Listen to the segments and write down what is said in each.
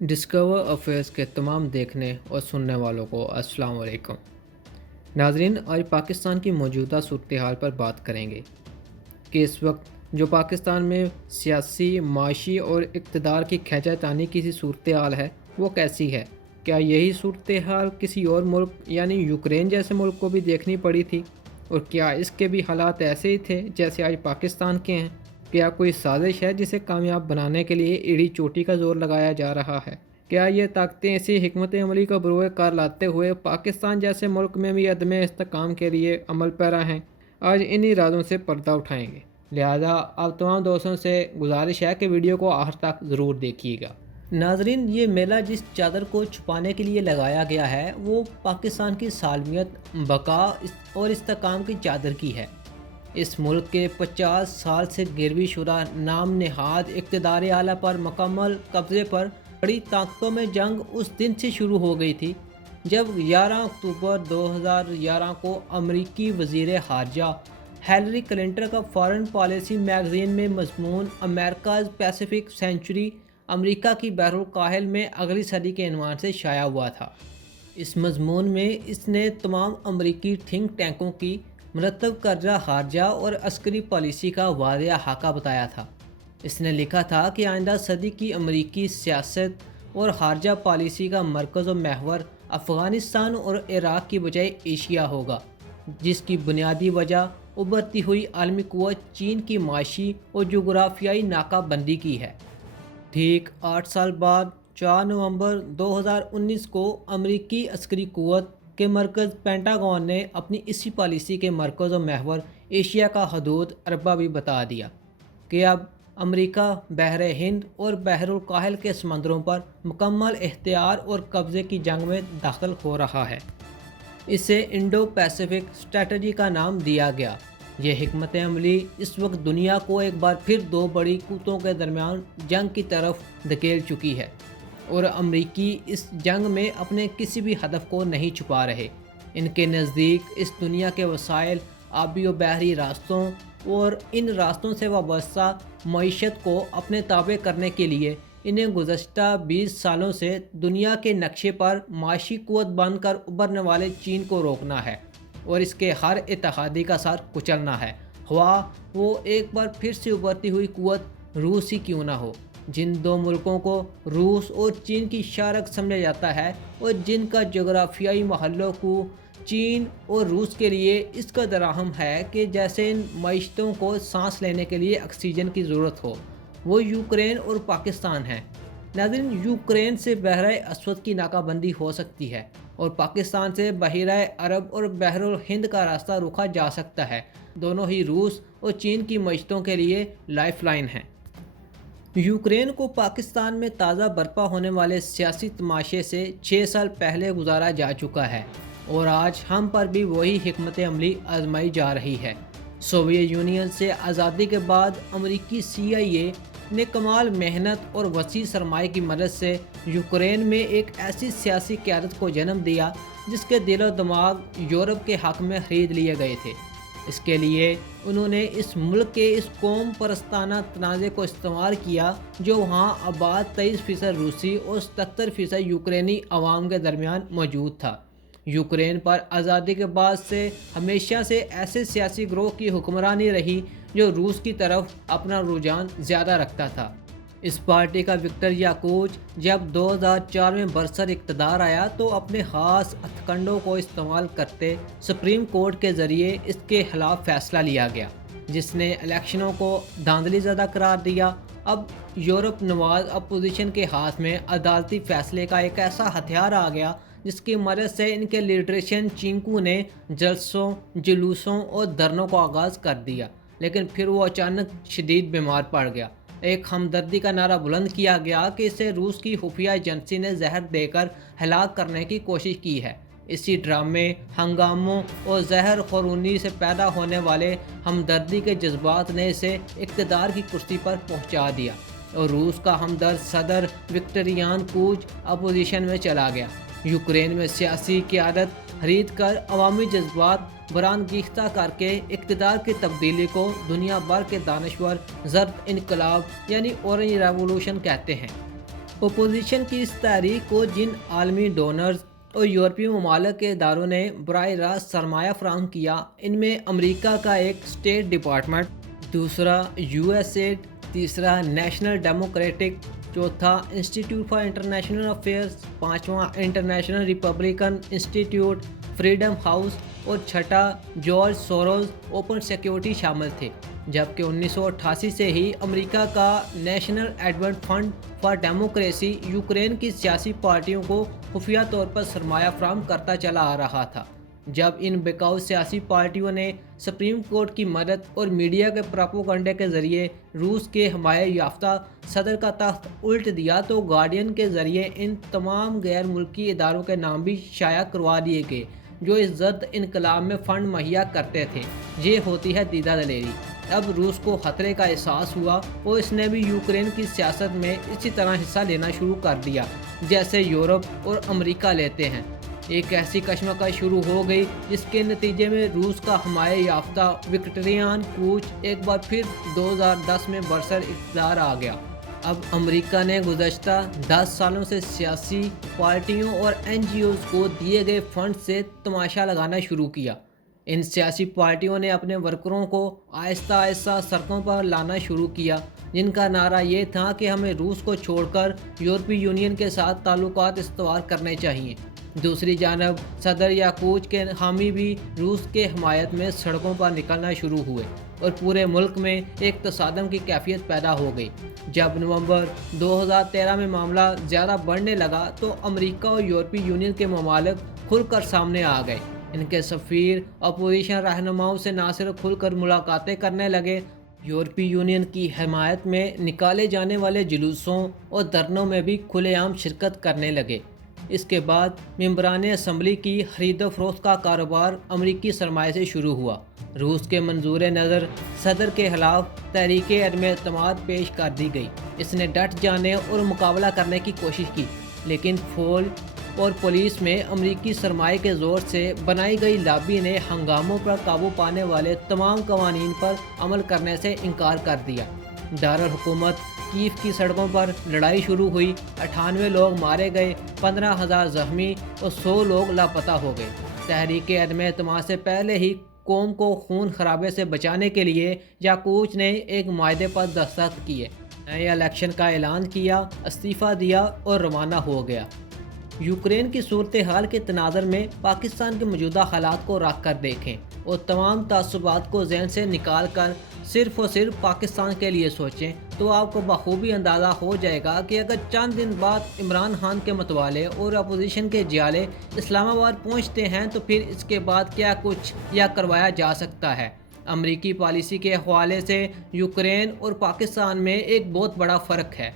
Discover affairs کے تمام دیکھنے اور سننے والوں کو السلام علیکم ناظرین، آج پاکستان کی موجودہ صورتحال پر بات کریں گے کہ اس وقت جو پاکستان میں سیاسی، معاشی اور اقتدار کی کھینچا تانی کی سی صورتحال ہے وہ کیسی ہے۔ کیا یہی صورتحال کسی اور ملک یعنی یوکرین جیسے ملک کو بھی دیکھنی پڑی تھی، اور کیا اس کے بھی حالات ایسے ہی تھے جیسے آج پاکستان کے ہیں؟ کیا کوئی سازش ہے جسے کامیاب بنانے کے لیے ایڑی چوٹی کا زور لگایا جا رہا ہے؟ کیا یہ طاقتیں اسی حکمت عملی کا بروئے کار لاتے ہوئے پاکستان جیسے ملک میں بھی عدم استحکام کے لیے عمل پیرا ہیں؟ آج انہی رازوں سے پردہ اٹھائیں گے، لہذا آپ تمام دوستوں سے گزارش ہے کہ ویڈیو کو آخر تک ضرور دیکھیے گا۔ ناظرین، یہ میلہ جس چادر کو چھپانے کے لیے لگایا گیا ہے وہ پاکستان کی سالمیت، بقا اور استحکام کی چادر کی ہے۔ اس ملک کے 50 سال سے گروی شدہ نام نہاد اقتدار اعلیٰ پر مکمل قبضے پر بڑی طاقتوں میں جنگ اس دن سے شروع ہو گئی تھی جب 11 اکتوبر 2011 کو امریکی وزیر خارجہ ہیلری کلنٹن کا فارن پالیسی میگزین میں مضمون امریکاز پیسیفک سینچری، امریکہ کی بحر الکاہل میں اگلی صدی کے عنوان سے شائع ہوا تھا۔ اس مضمون میں اس نے تمام امریکی تھنک ٹینکوں کی مرتب کردہ خارجہ اور عسکری پالیسی کا واضح خاکہ بتایا تھا۔ اس نے لکھا تھا کہ آئندہ صدی کی امریکی سیاست اور خارجہ پالیسی کا مرکز و محور افغانستان اور عراق کی بجائے ایشیا ہوگا، جس کی بنیادی وجہ ابھرتی ہوئی عالمی قوت چین کی معاشی اور جغرافیائی ناکہ بندی کی ہے۔ ٹھیک 8 سال بعد 4 نومبر 2019 کو امریکی عسکری قوت کے مرکز پینٹاگون نے اپنی اسی پالیسی کے مرکز و محور ایشیا کا حدود اربع بھی بتا دیا کہ اب امریکہ بحر ہند اور بحر الکاہل کے سمندروں پر مکمل اختیار اور قبضے کی جنگ میں داخل ہو رہا ہے۔ اسے انڈو پیسیفک اسٹریٹجی کا نام دیا گیا۔ یہ حکمت عملی اس وقت دنیا کو ایک بار پھر دو بڑی قوتوں کے درمیان جنگ کی طرف دھکیل چکی ہے، اور امریکی اس جنگ میں اپنے کسی بھی ہدف کو نہیں چھپا رہے۔ ان کے نزدیک اس دنیا کے وسائل، آبی و بحری راستوں اور ان راستوں سے وابستہ معیشت کو اپنے تابع کرنے کے لیے انہیں گزشتہ 20 سالوں سے دنیا کے نقشے پر معاشی قوت بن کر ابھرنے والے چین کو روکنا ہے اور اس کے ہر اتحادی کا سر کچلنا ہے، خواہ وہ ایک بار پھر سے ابھرتی ہوئی قوت روس ہی کیوں نہ ہو۔ جن دو ملکوں کو روس اور چین کی شارک سمجھا جاتا ہے اور جن کا جغرافیائی محلوں کو چین اور روس کے لیے اس کا دراہم ہے کہ جیسے ان معیشتوں کو سانس لینے کے لیے آکسیجن کی ضرورت ہو، وہ یوکرین اور پاکستان ہیں۔ ناظرین، یوکرین سے بحرہ اسود کی ناکہ بندی ہو سکتی ہے اور پاکستان سے بحیرہ عرب اور بحر الہند کا راستہ روکا جا سکتا ہے۔ دونوں ہی روس اور چین کی معیشتوں کے لیے لائف لائن ہیں۔ یوکرین کو پاکستان میں تازہ برپا ہونے والے سیاسی تماشے سے 6 سال پہلے گزارا جا چکا ہے، اور آج ہم پر بھی وہی حکمت عملی آزمائی جا رہی ہے۔ سوویت یونین سے آزادی کے بعد امریکی CIA نے کمال محنت اور وسیع سرمایہ کی مدد سے یوکرین میں ایک ایسی سیاسی قیادت کو جنم دیا جس کے دل و دماغ یورپ کے حق میں خرید لیے گئے تھے۔ اس کے لیے انہوں نے اس ملک کے اس قوم پرستانہ تنازع کو استعمال کیا جو وہاں آباد 23% روسی اور 77% یوکرینی عوام کے درمیان موجود تھا۔ یوکرین پر آزادی کے بعد سے ہمیشہ سے ایسے سیاسی گروہ کی حکمرانی رہی جو روس کی طرف اپنا رجحان زیادہ رکھتا تھا۔ اس پارٹی کا وکٹر یانوکووچ جب 2004 میں برسر اقتدار آیا تو اپنے خاص ہتھکنڈوں کو استعمال کرتے سپریم کورٹ کے ذریعے اس کے خلاف فیصلہ لیا گیا، جس نے الیکشنوں کو دھاندلی زدہ قرار دیا۔ اب یورپ نواز اپوزیشن کے ہاتھ میں عدالتی فیصلے کا ایک ایسا ہتھیار آ گیا جس کی مدد سے ان کے لیڈریشن چینکو نے جلسوں، جلوسوں اور دھرنوں کو آغاز کر دیا، لیکن پھر وہ اچانک شدید بیمار پڑ گیا۔ ایک ہمدردی کا نعرہ بلند کیا گیا کہ اسے روس کی خفیہ ایجنسی نے زہر دے کر ہلاک کرنے کی کوشش کی ہے۔ اسی ڈرامے، ہنگاموں اور زہر خورونی سے پیدا ہونے والے ہمدردی کے جذبات نے اسے اقتدار کی کرسی پر پہنچا دیا، اور روس کا ہمدرد صدر وکٹر یانوکووچ اپوزیشن میں چلا گیا۔ یوکرین میں سیاسی قیادت خرید کر عوامی جذبات برانگیختہ کر کے اقتدار کی تبدیلی کو دنیا بھر کے دانشور زرد انقلاب یعنی اورنج ریولوشن کہتے ہیں۔ اپوزیشن کی اس تحریک کو جن عالمی ڈونرز اور یورپی ممالک کے اداروں نے براہ راست سرمایہ فراہم کیا، ان میں امریکہ کا ایک اسٹیٹ ڈپارٹمنٹ، دوسرا یو ایس ایڈ، تیسرا نیشنل ڈیموکریٹک، چوتھا انسٹیٹیوٹ فار انٹرنیشنل افیئرز، پانچواں international Republican institute, freedom house اور چھٹا جارج سوروز اوپن سیکیورٹی شامل تھے، جبکہ 1988 سے ہی امریکہ کا national Advent fund for democracy Ukraine کی سیاسی پارٹیوں کو خفیہ طور پر سرمایہ فراہم کرتا چلا آ رہا تھا۔ جب ان بکاؤ سیاسی پارٹیوں نے سپریم کورٹ کی مدد اور میڈیا کے پروپیگنڈے کے ذریعے روس کے حمایہ یافتہ صدر کا تخت الٹ دیا تو گارڈین کے ذریعے ان تمام غیر ملکی اداروں کے نام بھی شائع کروا دیے گئے جو اس ضد انقلاب میں فنڈ مہیا کرتے تھے۔ یہ ہوتی ہے دیدہ دلیری۔ اب روس کو خطرے کا احساس ہوا اور اس نے بھی یوکرین کی سیاست میں اسی طرح حصہ لینا شروع کر دیا جیسے یورپ اور امریکہ لیتے ہیں۔ ایک ایسی کشمکش شروع ہو گئی جس کے نتیجے میں روس کا حمایہ یافتہ وکٹریان کوچ ایک بار پھر 2010 میں برسر اقتدار آ گیا۔ اب امریکہ نے گزشتہ 10 سالوں سے سیاسی پارٹیوں اور این جی اوز کو دیے گئے فنڈ سے تماشا لگانا شروع کیا۔ ان سیاسی پارٹیوں نے اپنے ورکروں کو آہستہ آہستہ سڑکوں پر لانا شروع کیا، جن کا نعرہ یہ تھا کہ ہمیں روس کو چھوڑ کر یورپی یونین کے ساتھ تعلقات استوار کرنے چاہیے۔ دوسری جانب صدر یاکوچ کے حامی بھی روس کے حمایت میں سڑکوں پر نکلنا شروع ہوئے اور پورے ملک میں ایک تصادم کی کیفیت پیدا ہو گئی۔ جب نومبر 2013 میں معاملہ زیادہ بڑھنے لگا تو امریکہ اور یورپی یونین کے ممالک کھل کر سامنے آ گئے۔ ان کے سفیر اپوزیشن رہنماؤں سے نہ صرف کھل کر ملاقاتیں کرنے لگے، یورپی یونین کی حمایت میں نکالے جانے والے جلوسوں اور دھرنوں میں بھی کھلے عام شرکت کرنے لگے۔ اس کے بعد ممبران اسمبلی کی خرید و فروخت کا کاروبار امریکی سرمایہ سے شروع ہوا۔ روس کے منظور نظر صدر کے خلاف تحریک عدم اعتماد پیش کر دی گئی۔ اس نے ڈٹ جانے اور مقابلہ کرنے کی کوشش کی، لیکن فوج اور پولیس میں امریکی سرمایہ کے زور سے بنائی گئی لابی نے ہنگاموں پر قابو پانے والے تمام قوانین پر عمل کرنے سے انکار کر دیا۔ دارالحکومت کیف کی سڑکوں پر لڑائی شروع ہوئی، 98 لوگ مارے گئے، 15,000 زخمی اور 100 لوگ لاپتہ ہو گئے۔ تحریک عدم اعتماد سے پہلے ہی قوم کو خون خرابے سے بچانے کے لیے یاکوچ نے ایک معاہدے پر دستخط کیے، نئے الیکشن کا اعلان کیا، استعفیٰ دیا اور روانہ ہو گیا۔ یوکرین کی صورتحال کے تناظر میں پاکستان کے موجودہ حالات کو رکھ کر دیکھیں اور تمام تعصبات کو ذہن سے نکال کر صرف اور صرف پاکستان کے لیے سوچیں تو آپ کو بخوبی اندازہ ہو جائے گا کہ اگر چند دن بعد عمران خان کے متوالے اور اپوزیشن کے جیالے اسلام آباد پہنچتے ہیں تو پھر اس کے بعد کیا کچھ یا کروایا جا سکتا ہے۔ امریکی پالیسی کے حوالے سے یوکرین اور پاکستان میں ایک بہت بڑا فرق ہے۔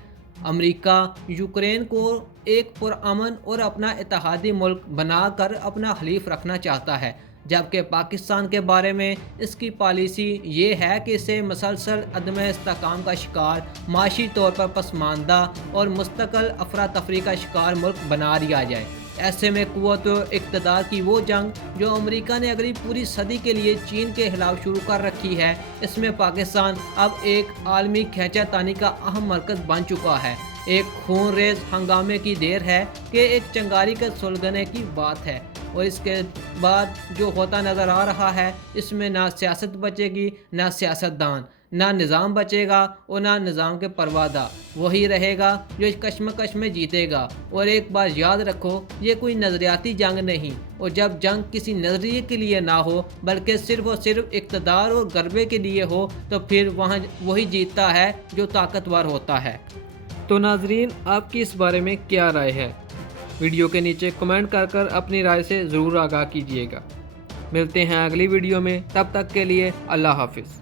امریکہ یوکرین کو ایک پرامن اور اپنا اتحادی ملک بنا کر اپنا حلیف رکھنا چاہتا ہے، جبکہ پاکستان کے بارے میں اس کی پالیسی یہ ہے کہ اسے مسلسل عدم استحکام کا شکار، معاشی طور پر پسماندہ اور مستقل افراتفری کا شکار ملک بنا دیا جائے۔ ایسے میں قوت و اقتدار کی وہ جنگ جو امریکہ نے اگلی پوری صدی کے لیے چین کے خلاف شروع کر رکھی ہے، اس میں پاکستان اب ایک عالمی کھینچا تانی کا اہم مرکز بن چکا ہے۔ ایک خون ریز ہنگامے کی دیر ہے کہ ایک چنگاری کے سلگنے کی بات ہے، اور اس کے بعد جو ہوتا نظر آ رہا ہے اس میں نہ سیاست بچے گی، نہ سیاستدان، نہ نظام بچے گا اور نہ نظام کے پروادہ۔ وہی رہے گا جو اس کشمکش میں جیتے گا۔ اور ایک بات یاد رکھو، یہ کوئی نظریاتی جنگ نہیں، اور جب جنگ کسی نظریے کے لیے نہ ہو بلکہ صرف اور صرف اقتدار اور غلبے کے لیے ہو تو پھر وہاں وہی جیتتا ہے جو طاقتور ہوتا ہے۔ تو ناظرین، آپ کی اس بارے میں کیا رائے ہے؟ ویڈیو کے نیچے کمنٹ کر اپنی رائے سے ضرور آگاہ کیجیے گا۔ ملتے ہیں اگلی ویڈیو میں، تب تک کے لیے اللہ حافظ۔